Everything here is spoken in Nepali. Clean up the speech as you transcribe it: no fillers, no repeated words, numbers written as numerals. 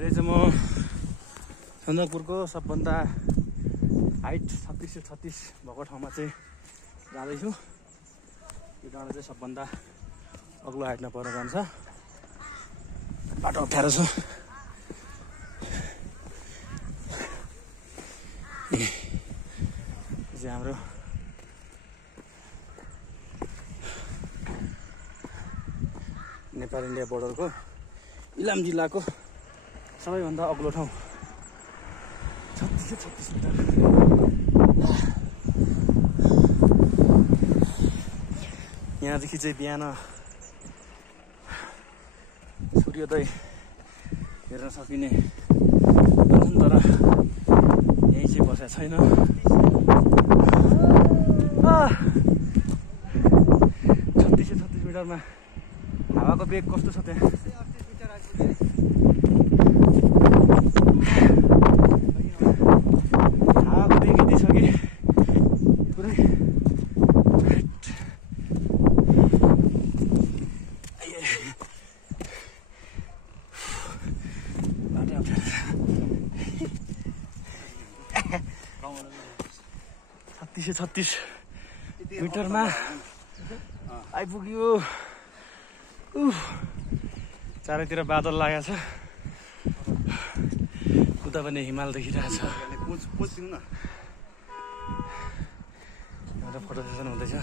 अहिले चाहिँ म सन्दकपुरको सबभन्दा हाइट 3636 भएको ठाउँमा चाहिँ जाँदैछु। यो डाँडा चाहिँ सबभन्दा अग्लो हाइटमा पर्न जान्छ। बाटो अप्ठ्यारो छ। यो चाहिँ हाम्रो नेपाल इन्डिया बोर्डरको इलाम जिल्लाको सबैभन्दा अग्लो ठाउँ 3636 मिटर। यहाँदेखि चाहिँ बिहान सूर्योदय हेर्न सकिने भन्छन्, तर यही चाहिँ बसेको छैन। 3636 मिटरमा हावाको बेग कस्तो छ त्यहाँ? हावाको बेग यति छ कि पुरै बाटो अप्ठ्यारो 3636 मिटरमा आइपुग्यो। चारैतिर बादल लागेको छ, उता पनि हिमाल देखिरहेको छ। एउटा फोटो सेसन हुँदैछ।